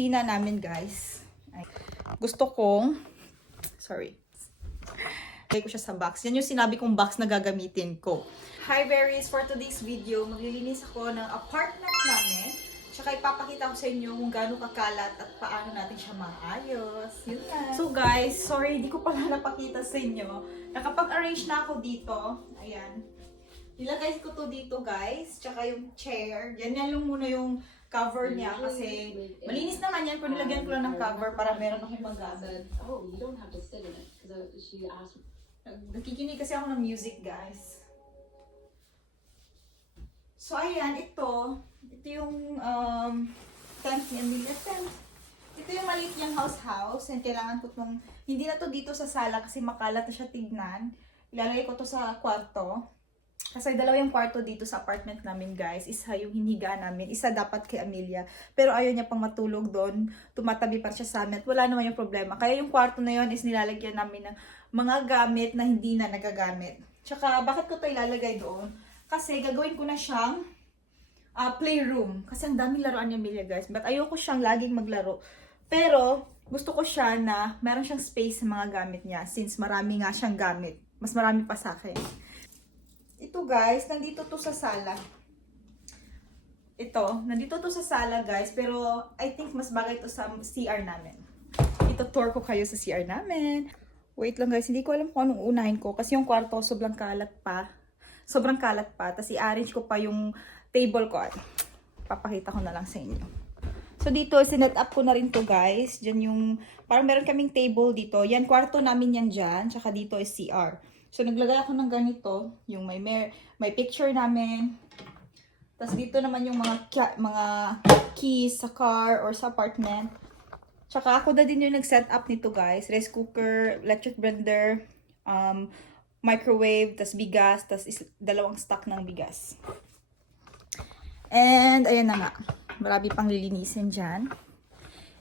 Tina namin guys. Ay, gusto kong, sorry. Lagay ko siya sa box. Yan yung sinabi kong box na gagamitin ko. Hi berries! For today's video, maglilinis ako ng apartment namin. Tsaka ipapakita ko sa inyo kung gaano kakalat at paano natin siya maayos. Yun na. So guys, sorry, hindi ko pala napakita sa inyo. Nakapag-arrange na ako dito. Ayan. Nilagay ko to dito guys. Tsaka yung chair. Yan lang muna yung cover niya kasi malinis naman yan pero nilagyan ko lang ng cover para meron akong magamit. Oh, you don't have to sit in it because she asked. Nakikinig kasi ako ng music, guys. So ayan, ito yung tent ni Amelia tent. Ito yung maliit niyang house and kailangan ko tong hindi na to dito sa sala kasi makalat na siya tignan. Ilalagay ko to sa kwarto. Kasi dalawa yung kwarto dito sa apartment namin guys. Isa yung hinigaan namin. Isa dapat kay Amelia. Pero ayaw niya pang matulog doon. Tumatabi pa siya sa amin. Wala naman yung problema. Kaya yung kwarto na yun is nilalagyan namin ng mga gamit na hindi na nagagamit. Tsaka bakit ko to ilalagay doon? Kasi gagawin ko na siyang playroom. Kasi ang daming laruan ni Amelia guys. But ayoko siyang laging maglaro. Pero gusto ko siya na meron siyang space sa mga gamit niya. Since marami nga siyang gamit. Mas marami pa sa akin. Ito guys, nandito to sa sala. Ito, nandito to sa sala guys, pero I think mas bagay to sa CR namin. Ito tour ko kayo sa CR namin. Wait lang guys, hindi ko alam kung anong unahin ko kasi yung kwarto sobrang kalat pa. Sobrang kalat pa, tapos i-arrange ko pa yung table ko. Papakita ko na lang sa inyo. So dito, sinet up ko na rin to guys. Diyan yung, parang meron kaming table dito. Yan, kwarto namin yan dyan, tsaka dito is CR. So, naglagay ako ng ganito, yung may picture namin. Tapos dito naman yung mga keys sa car or sa apartment. Tsaka ako na din yung nag-set up nito guys. Rice cooker, electric blender, microwave, tas bigas, tas dalawang stock ng bigas. And, ayan na nga. Marami pang lilinisin dyan.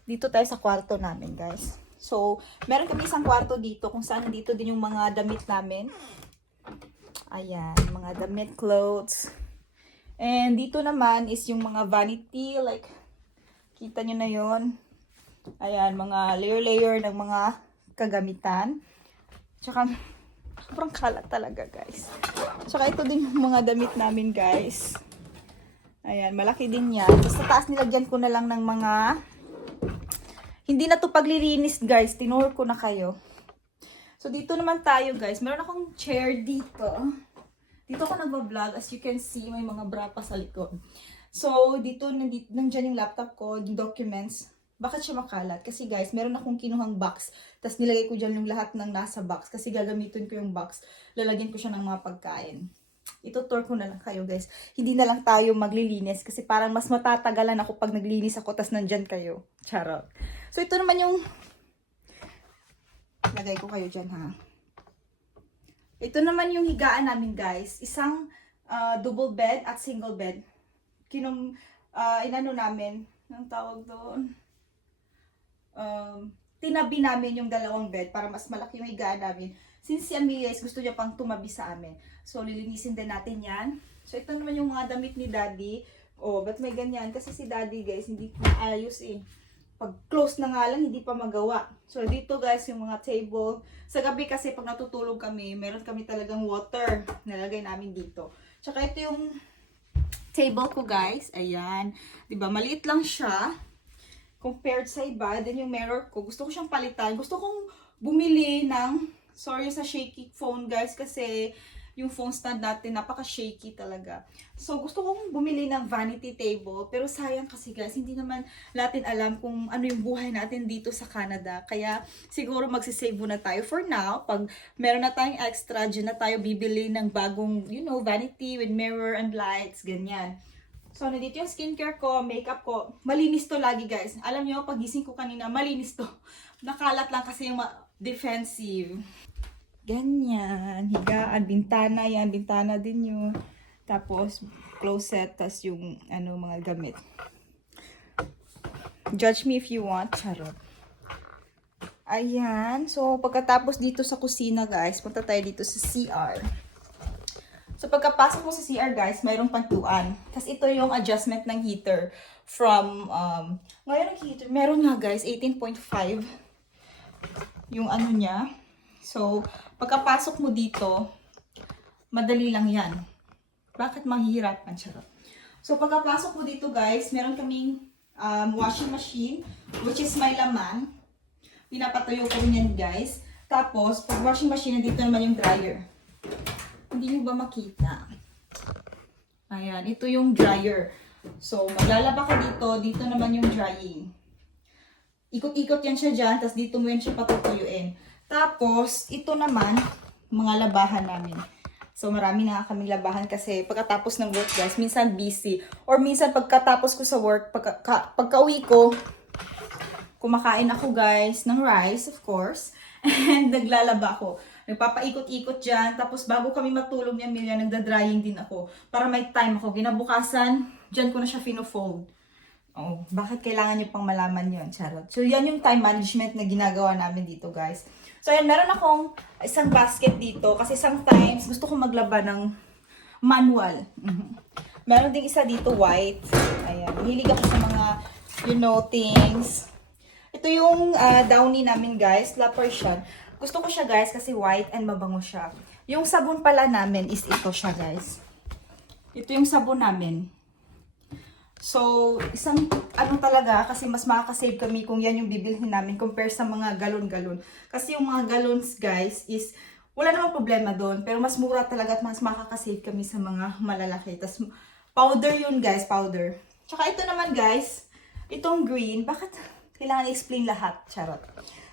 Dito tayo sa kwarto namin guys. So, meron kami isang kwarto dito kung saan dito din yung mga damit namin. Ayan, mga damit, clothes. And dito naman is yung mga vanity, like, kita nyo na yon. Ayan, mga layer-layer ng mga kagamitan. Tsaka, sobrang kalat talaga, guys. Tsaka ito din yung mga damit namin, guys. Ayan, malaki din yan. Tapos sa taas nilagyan ko na lang ng mga... Hindi na to paglilinis guys, tinuro ko na kayo. So dito naman tayo guys, meron akong chair dito. Dito ako nagbablog, as you can see, may mga bra pa sa likod. So dito, nandiyan yung laptop ko, yung documents. Bakit siya makalat? Kasi guys, meron akong kinuhang box. Tapos nilagay ko dyan yung lahat ng nasa box. Kasi gagamitin ko yung box. Lalagyan ko siya ng mga pagkain. Ito-tour ko na lang kayo guys. Hindi na lang tayo maglilinis kasi parang mas matatagalan ako pag naglinis ako tas nandyan kayo. Charot. So ito naman yung lagay ko kayo dyan ha. Ito naman yung higaan namin guys. Isang double bed at single bed. Inano namin. Anong tawag doon? Tinabi namin yung dalawang bed para mas malaki yung higaan namin. Since si Amelia is gusto niya pang tumabi sa amin. So, lilinisin din natin yan. So, ito naman yung mga damit ni Daddy. Oh, ba't may ganyan? Kasi si Daddy, guys, hindi maayos eh. Pag close na nga lang, hindi pa magawa. So, dito guys, yung mga table. Sa gabi kasi, pag natutulog kami, meron kami talagang water. Nalagay namin dito. Tsaka ito yung table ko, guys. Ayan. Diba, maliit lang siya. Compared sa iba. Then yung mirror ko, gusto ko siyang palitan. Gusto kong bumili ng... Sorry sa shaky phone guys kasi yung phone stand natin napaka-shaky talaga. So gusto kong bumili ng vanity table pero sayang kasi guys hindi naman natin alam kung ano yung buhay natin dito sa Canada. Kaya siguro magsisave muna tayo for now. Pag meron na tayong extra, dyan na tayo bibili ng bagong, you know, vanity with mirror and lights, ganyan. So nandito yung skincare ko, makeup ko. Malinis to lagi guys. Alam nyo, pagising ko kanina, malinis to. Nakalat lang kasi yung defensive. Ganyan. Higaan, bintana yan. Bintana din yun. Tapos, closet. Tapos yung, mga gamit. Judge me if you want. Charot. Ayan. So, pagkatapos dito sa kusina, guys, punta tayo dito sa CR. So pagkapasok mo sa CR guys, mayroong pantuan. Tapos ito yung adjustment ng heater from, ngayon ang heater, meron nga guys, 18.5 yung ano niya. So pagkapasok mo dito, madali lang yan. Bakit mahihirapan? Charot. So pagkapasok mo dito guys, meron kaming washing machine, which is may laman. Pinapatuyo ko rin yan guys. Tapos, pag washing machine, dito naman yung dryer. Hindi nyo ba makita? Ayan, ito yung dryer. So, maglalaba ka dito. Dito naman yung drying. Ikot-ikot yan siya dyan. Tapos dito mo yan siya patutuyuin. Tapos, ito naman, mga labahan namin. So, marami na kaming labahan kasi pagkatapos ng work guys, minsan busy. Or minsan pagkatapos ko sa work, pagka-uwi ko, kumakain ako guys ng rice, of course. And naglalaba ako. Nagpapaikot-ikot dyan. Tapos bago kami matulog ni Amelia, nagda-drying din ako. Para may time ako. Ginabukasan, dyan ko na siya fino-fold. Oh, bakit kailangan nyo pang malaman yun? Charot. So, yan yung time management na ginagawa namin dito, guys. So, yan. Meron akong isang basket dito. Kasi sometimes, gusto ko maglaba ng manual. Meron ding isa dito, white. Ayan. Hilig ako sa mga, you know, things. Ito yung downy namin, guys. La Persian. Gusto ko siya, guys, kasi white and mabango siya. Yung sabon pala namin is ito siya, guys. Ito yung sabon namin. So, isang ano talaga, kasi mas makakasave kami kung yan yung bibilhin namin compare sa mga galon-galon. Kasi yung mga galons, guys, is wala namang problema doon. Pero mas mura talaga at mas makakasave kami sa mga malalaki. Tapos, powder yun, guys, powder. Tsaka ito naman, guys, itong green, bakit kailangan i-explain lahat? Charot.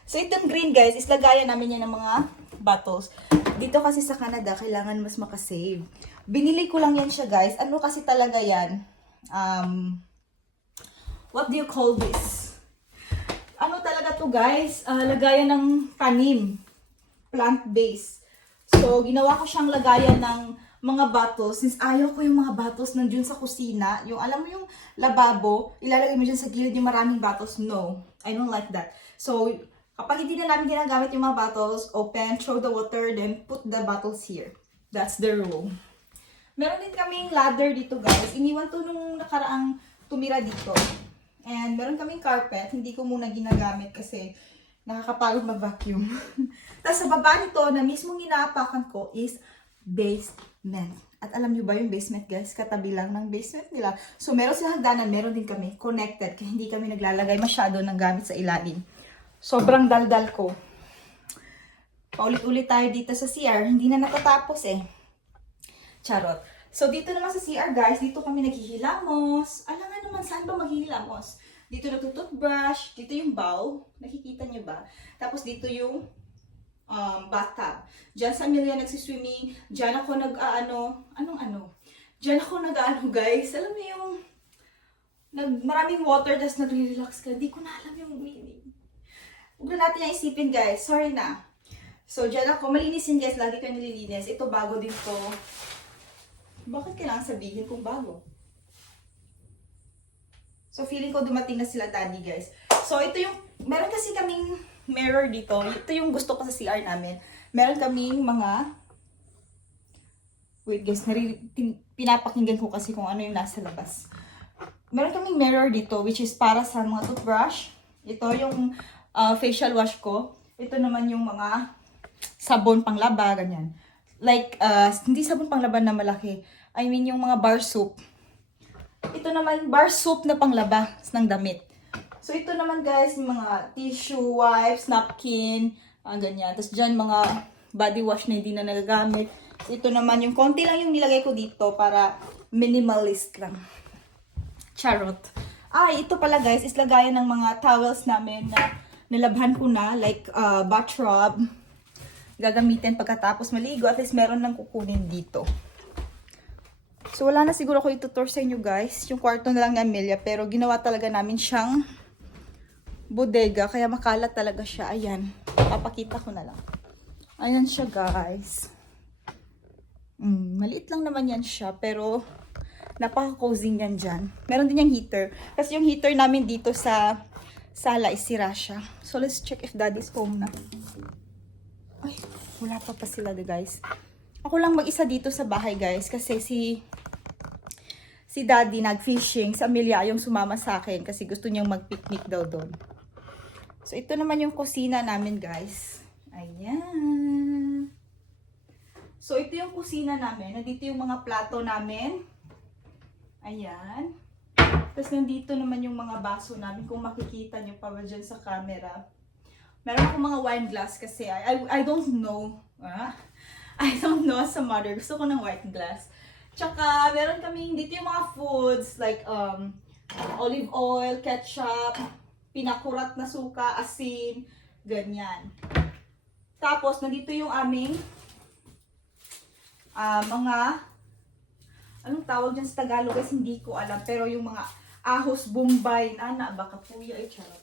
So, itong green, guys, is lagayan namin yan ng mga bottles. Dito kasi sa Canada, kailangan mas makasave. Binili ko lang yan siya, guys. Ano kasi talaga yan? What do you call this? Ano talaga to, guys? Lagayan ng tanim. Plant-based. So, ginawa ko siyang lagayan ng mga bottles. Since ayaw ko yung mga bottles nandiyon sa kusina. Yung, alam mo yung lababo, ilalagay mo dyan sa gilid yung maraming bottles. No, I don't like that. So, kapag hindi na namin ginagamit yung mga bottles, open, throw the water, then put the bottles here. That's the rule. Meron din kaming ladder dito, guys. Iniwan to nung nakaraang tumira dito. And meron kaming carpet. Hindi ko muna ginagamit kasi nakakapagod mag-vacuum. Tapos sa baba nito, na mismong inaapakan ko is basement. At alam nyo ba yung basement, guys? Katabi lang ng basement nila. So meron silang hagdanan, meron din kami connected. Kaya hindi kami naglalagay masyado ng gamit sa ilalim. Sobrang daldal ko. Paulit-ulit tayo dito sa CR. Hindi na natatapos eh. Charot. So, dito naman sa CR, guys, dito kami naghihilamos. Alam nga naman, saan ba maghihilamos? Dito nagtututbrush. Dito yung bowl. Nakikita nyo ba? Tapos dito yung bathtub. Diyan sa Amelia nagsiswimming. Diyan ako Diyan ako guys. Alam mo yung maraming water, tapos nag-relax ka. Hindi ko na alam yung meaning. Huwag na natin yung isipin, guys. Sorry na. So, diyan ako. Malinis yun, guys. Lagi ko nililinis. Ito, bago din to. Bakit kailangan sabihin kung bago? So, feeling ko dumating na sila daddy, guys. So, ito yung, meron kasi kaming mirror dito. Ito yung gusto ko sa CR namin. Meron kaming mga, wait guys, pinapakinggan ko kasi kung ano yung nasa labas. Meron kaming mirror dito, which is para sa mga toothbrush. Ito yung facial wash ko. Ito naman yung mga sabon panglaba, ganyan. Like, hindi sabon panglaba na malaki. I mean, yung mga bar soap. Ito naman, bar soap na panglaba ng damit. So, ito naman guys, yung mga tissue, wipes, napkin, ganyan. Tapos dyan, mga body wash na hindi na nagagamit. So, ito naman, yung konti lang yung nilagay ko dito para minimalist lang. Charot. Ay, ito pala guys, is lagayan ng mga towels namin na nilabhan ko na. Like, bathrobe. Gagamitin pagkatapos maligo. At least meron lang kukunin dito. So, wala na siguro ko itutur sa inyo guys. Yung kwarto na lang ni Amelia. Pero ginawa talaga namin siyang bodega. Kaya makalat talaga siya. Ayan. Papakita ko na lang. Ayan siya guys. Maliit lang naman yan siya. Pero napaka-cozy niyan dyan. Meron din yung heater. Kasi yung heater namin dito sa sala is sira siya. So, let's check if daddy's home na. Ay, wala pa sila guys. Ako lang mag-isa dito sa bahay, guys, kasi si Daddy nag-fishing. Si Amelia yung sumama sa akin kasi gusto niyang mag-picnic daw doon. So, ito naman yung kusina namin, guys. Ayan. So, ito yung kusina namin. Nandito yung mga plato namin. Ayan. Tapos, nandito naman yung mga baso namin. Kung makikita nyo pa ba dyan sa camera. Meron akong mga wine glass kasi I don't know. I don't know as a mother. Gusto ko ng wine glass. Tsaka, meron kami dito yung mga foods like olive oil, ketchup, pinakurat na suka, asin, ganyan. Tapos, nandito yung aming mga, anong tawag dyan sa Tagalog guys, hindi ko alam. Pero yung mga ahos, bombay, baka puya, charot.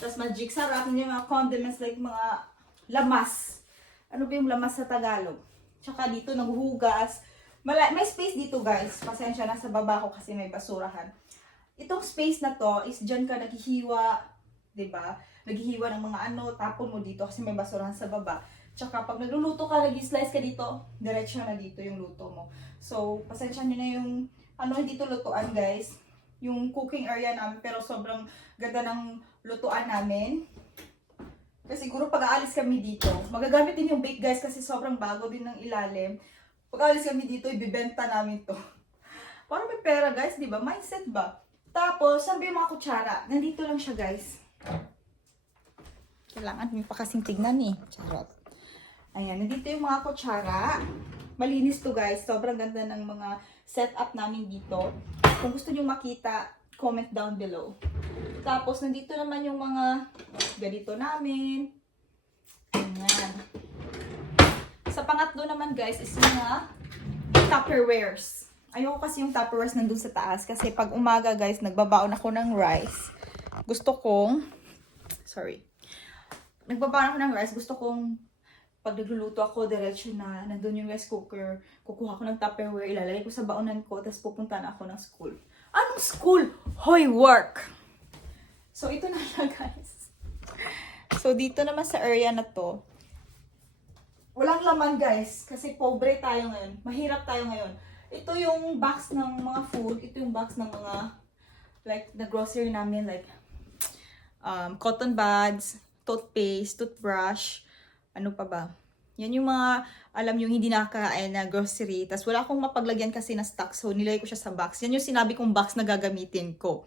Tapos, magic sarap, yung mga condiments like mga lamas. Ano ba yung lamas sa Tagalog? Tsaka dito, naghuhugas. May space dito guys. Pasensya na sa baba ko kasi may basurahan. Itong space na to is dyan ka naghihiwa, 'di ba? Naghihiwa ng mga tapon mo dito kasi may basurahan sa baba. Tsaka pag nagluluto ka, nag-slice ka dito, diretso na dito yung luto mo. So, pasensya nyo na yung hindi to lutuan guys. Yung cooking area namin, pero sobrang ganda ng lutuan namin. Kasi siguro pag aalis kami dito, magagamit din yung bake guys kasi sobrang bago din ng ilalim. Pag alis kami dito, ibibenta namin to. Parang may pera guys, di ba? Mindset ba? Tapos, saan ba yung mga kutsara? Nandito lang siya guys. Kailangan may pa kasing tignan eh. Charot. Ayan, nandito yung mga kutsara. Malinis to guys. Sobrang ganda ng mga setup namin dito. Kung gusto nyo makita, comment down below. Tapos, nandito naman yung mga ganito namin. Ayan. Sa pangatlo naman guys is mga Tupperwares. Ayoko kasi yung Tupperwares nandun sa taas kasi pag umaga guys nagbabaon ako ng rice. Nagbabaon ako ng rice. Gusto kong pag nagluluto ako diretso na nandun yung rice cooker. Kukuha ko ng Tupperware, ilalagay ko sa baonan ko, tapos pupunta na ako ng school. Anong school? Hoy, work! So ito na siya guys. So dito naman sa area na to, walang laman guys, kasi pobre tayo ngayon. Mahirap tayo ngayon. Ito yung box ng mga food. Ito yung box ng mga, like, the grocery namin, like, cotton buds, toothpaste, toothbrush, ano pa ba? Yan yung mga, alam yung hindi nakakain na grocery. Tapos wala akong mapaglagyan kasi na stock, so nilagay ko siya sa box. Yan yung sinabi kong box na gagamitin ko.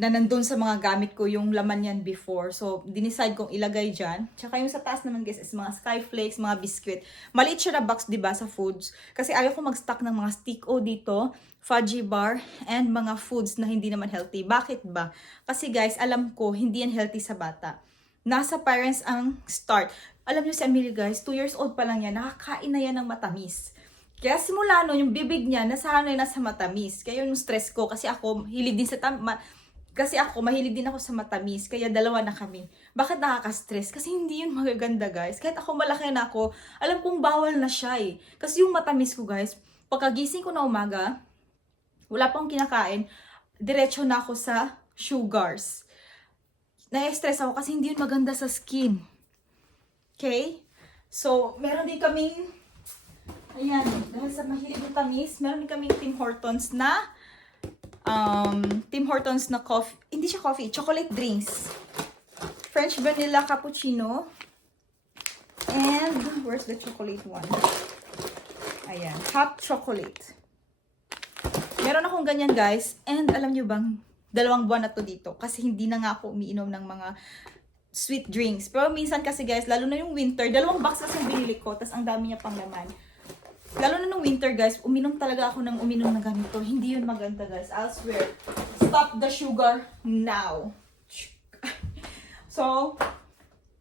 Na nandun sa mga gamit ko yung laman yan before. So, dinicide kong ilagay dyan. Tsaka yung sa taas naman guys is mga skyflakes, mga biscuit. Maliit siya na box, diba, sa foods. Kasi ayaw ko mag-stock ng mga stick-o dito, fudgy bar, and mga foods na hindi naman healthy. Bakit ba? Kasi guys, alam ko, hindi yan healthy sa bata. Nasa parents ang start. Alam nyo si Amelia guys, 2 years old pa lang yan, nakakain na yan ng matamis. Kaya simula no, yung bibig niya, nasanay na sa matamis. Kaya yung stress ko, kasi ako, hilig din sa mahilig din ako sa matamis, kaya dalawa na kami. Bakit nakaka-stress? Kasi hindi yun magaganda, guys. Kahit ako malaki na ako, alam kong bawal na siya eh. Kasi yung matamis ko, guys, pagkagising ko na umaga, wala pang kinakain, diretso na ako sa sugars. Na-stress ako kasi hindi yun maganda sa skin. Okay? So, meron din kaming, ayan, dahil sa mahilig ng tamis, meron din kaming Tim Hortons na coffee, hindi siya coffee, chocolate drinks. French vanilla cappuccino. And, where's the chocolate one? Ayan, hot chocolate. Meron akong ganyan guys. And alam nyo bang, 2 buwan na to dito. Kasi hindi na nga ako umiinom ng mga sweet drinks. Pero minsan kasi guys, lalo na yung winter, 2 box kasi binili ko. Tapos ang dami niya pang laman. Lalo na nung winter guys, uminom talaga ako ng uminom na ganito. Hindi yun maganda guys. I'll swear. Stop the sugar now. So,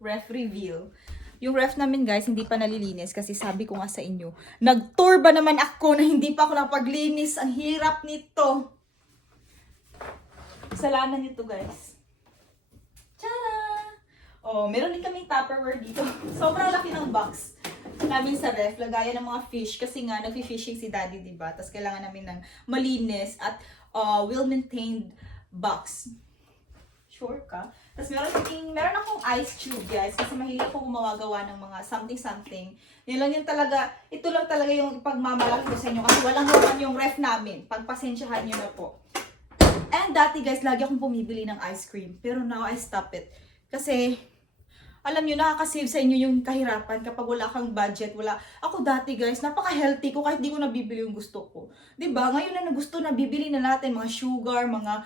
ref reveal. Yung ref namin guys, hindi pa nalilinis kasi sabi ko nga sa inyo, nag-tour ba naman ako na hindi pa ako napaglinis? Ang hirap nito. Kasalanan nyo to guys. Tada! Oh, meron din kaming Tupperware dito. Sobrang laki ng box namin sa ref, lagayan ng mga fish kasi nga nag-fishing si daddy, diba? Tapos kailangan namin ng malinis at well-maintained box. Sure ka? Tapos meron akong ice cube, guys. Kasi mahilig ako gumawa-gawa ng mga something-something. Ito lang talaga yung pagmamalaki ko sa inyo. Kasi walang naman yung ref namin. Pagpasensyahan nyo na po. And dati, guys, lagi akong bumibili ng ice cream. Pero now, I stop it. Kasi, alam nyo, nakaka-save sa inyo yung kahirapan kapag wala kang budget, Ako dati, guys, napaka-healthy ko kahit di ko nabibili yung gusto ko. 'Di ba? Ngayon na gusto na bibili na natin mga sugar, mga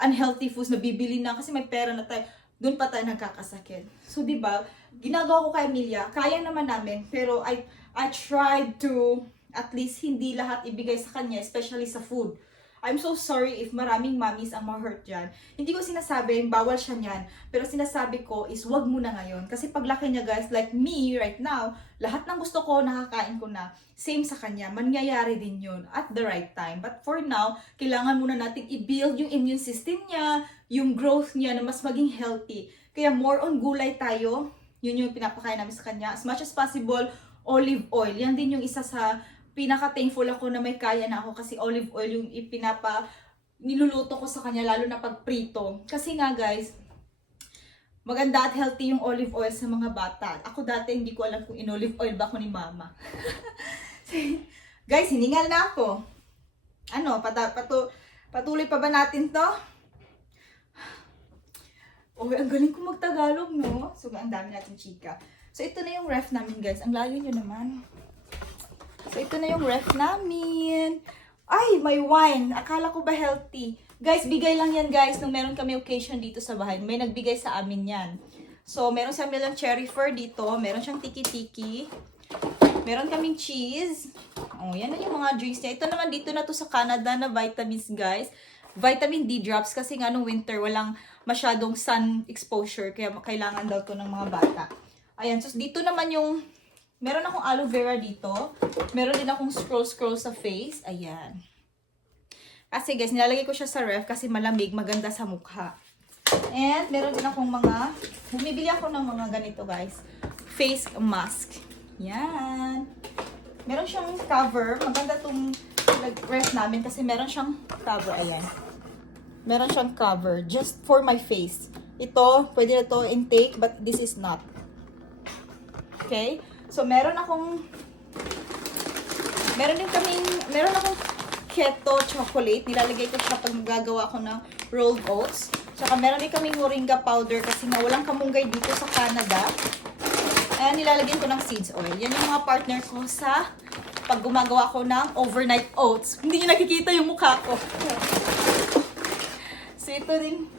unhealthy foods na bibili na kasi may pera na tayo. Doon pa tayo nagkakasakit. So, 'di ba? Ginagawa ko kay Amelia, kaya naman namin, pero I tried to at least hindi lahat ibigay sa kanya, especially sa food. I'm so sorry if maraming mommies ang ma-hurt dyan. Hindi ko sinasabing bawal siya niyan. Pero sinasabi ko is wag muna ngayon. Kasi paglaki niya, guys, like me right now, lahat ng gusto ko, nakakain ko na. Same sa kanya. Mangyayari din yun at the right time. But for now, kailangan muna natin i-build yung immune system niya, yung growth niya na mas maging healthy. Kaya more on gulay tayo. Yun yung pinapakain namin sa kanya. As much as possible, olive oil. Yan din yung isa sa pinaka-thankful ako na may kaya na ako kasi olive oil yung niluluto ko sa kanya lalo na pag prito. Kasi nga, guys, maganda at healthy yung olive oil sa mga bata. Ako dati hindi ko alam kung in-olive oil ba ako ni mama. Guys, hiningal na ako. Ano, patuloy pa ba natin to? Oh, ang galing ko mag-Tagalog, no? So, ang dami natin chika. So, ito na yung ref namin, guys. Ang layo nyo naman. So, ito na yung ref namin. Ay, may wine. Akala ko ba healthy? Guys, bigay lang yan, guys, nung meron kami occasion dito sa bahay. May nagbigay sa amin yan. So, meron sa amin ng cherry fur dito. Meron siyang tiki-tiki. Meron kaming cheese. Oh, yan na yung mga drinks niya. Ito naman dito na to sa Canada na vitamins, guys. Vitamin D drops kasi nga nung winter walang masyadong sun exposure. Kaya kailangan daw to ng mga bata. Ayan, so dito naman yung meron akong aloe vera dito. Meron din akong scroll sa face. Ayan. Kasi guys, nilalagay ko siya sa ref kasi malamig, maganda sa mukha. And meron din akong bumibili ako ng mga ganito, guys. Face mask. Yan. Meron siyang cover. Maganda tong ref namin kasi meron siyang cover. Ayan. Meron siyang cover just for my face. Ito, pwede na to intake but this is not. Okay? So, meron akong keto chocolate. Nilalagay ko siya pag magagawa ko ng rolled oats. Tsaka meron din kaming moringa powder kasi nga walang kamunggay dito sa Canada. Ayan, nilalagyan ko ng seeds oil. Yan yung mga partner ko sa pag gumagawa ko ng overnight oats. Hindi nyo nakikita yung mukha ko. So, ito din.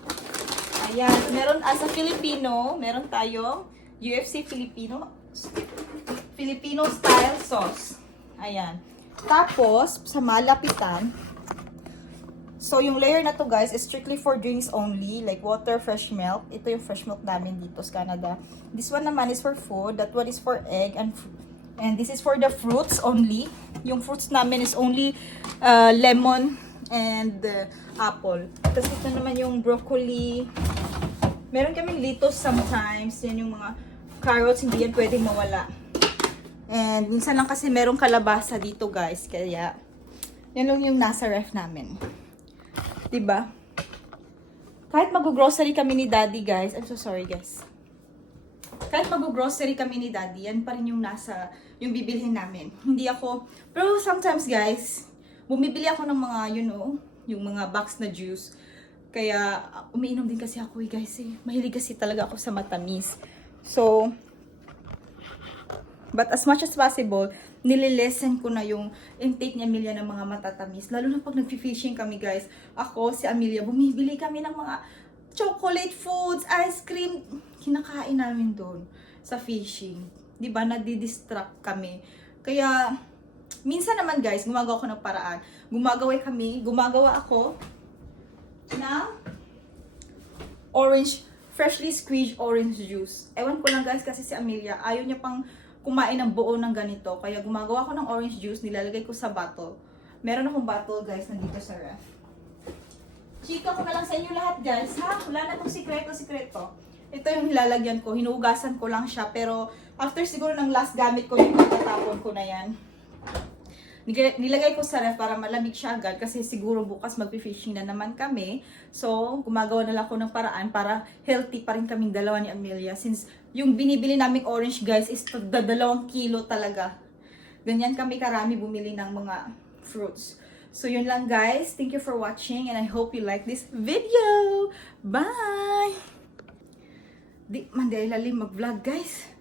Ayan. Meron, as a Filipino, meron tayong UFC Filipino style sauce. Ayan. Tapos, sa malapitan, so yung layer na to, guys, is strictly for drinks only, like water, fresh milk. Ito yung fresh milk namin dito sa Canada. This one naman is for food. That one is for egg. And this is for the fruits only. Yung fruits namin is only lemon and apple. Tapos ito naman yung broccoli. Meron kaming lettuce sometimes. Yan yung mga carrots, hindi yan pwedeng mawala. And minsan lang kasi merong kalabasa dito, guys. Kaya, yan lang yung nasa ref namin. Diba? Kahit mag-grocery kami ni Daddy, guys. I'm so sorry, guys. Kahit mag-grocery kami ni Daddy, yan pa rin yung yung bibilhin namin. Hindi ako, pero sometimes, guys, bumibili ako ng mga, yung mga box na juice. Kaya, umiinom din kasi ako, guys. Mahilig kasi talaga ako sa matamis. So, but as much as possible, nililesen ko na yung intake ni Amelia ng mga matatamis. Lalo na pag nag-fishing kami, guys. Ako, si Amelia, bumibili kami ng mga chocolate foods, ice cream. Kinakain namin doon sa fishing. Diba? Nadi-distract kami. Kaya, minsan naman, guys, gumagawa ko ng paraan. Gumagawa ako ng freshly squeezed orange juice. Ewan ko lang, guys, kasi si Amelia, ayaw niya pang kumain ng buo ng ganito. Kaya gumagawa ko ng orange juice, nilalagay ko sa bottle. Meron akong bottle, guys, nandito sa ref. Chika ko na lang sa inyo lahat, guys, ha? Wala na itong sikreto. Ito yung nilalagyan ko. Hinugasan ko lang siya. Pero after siguro ng last gamit ko, tatapon ko na yan. Nilagay ko sa ref para malamig siya agad kasi siguro bukas magpi-fishing na naman kami. So, gumagawa na lang ako ng paraan para healthy pa rin kaming dalawa ni Amelia. Since yung binibili naming orange guys is 2 kilo talaga. Ganyan kami karami bumili ng mga fruits. So, yun lang guys. Thank you for watching and I hope you like this video. Bye! Di man dahil lalim mag-vlog guys.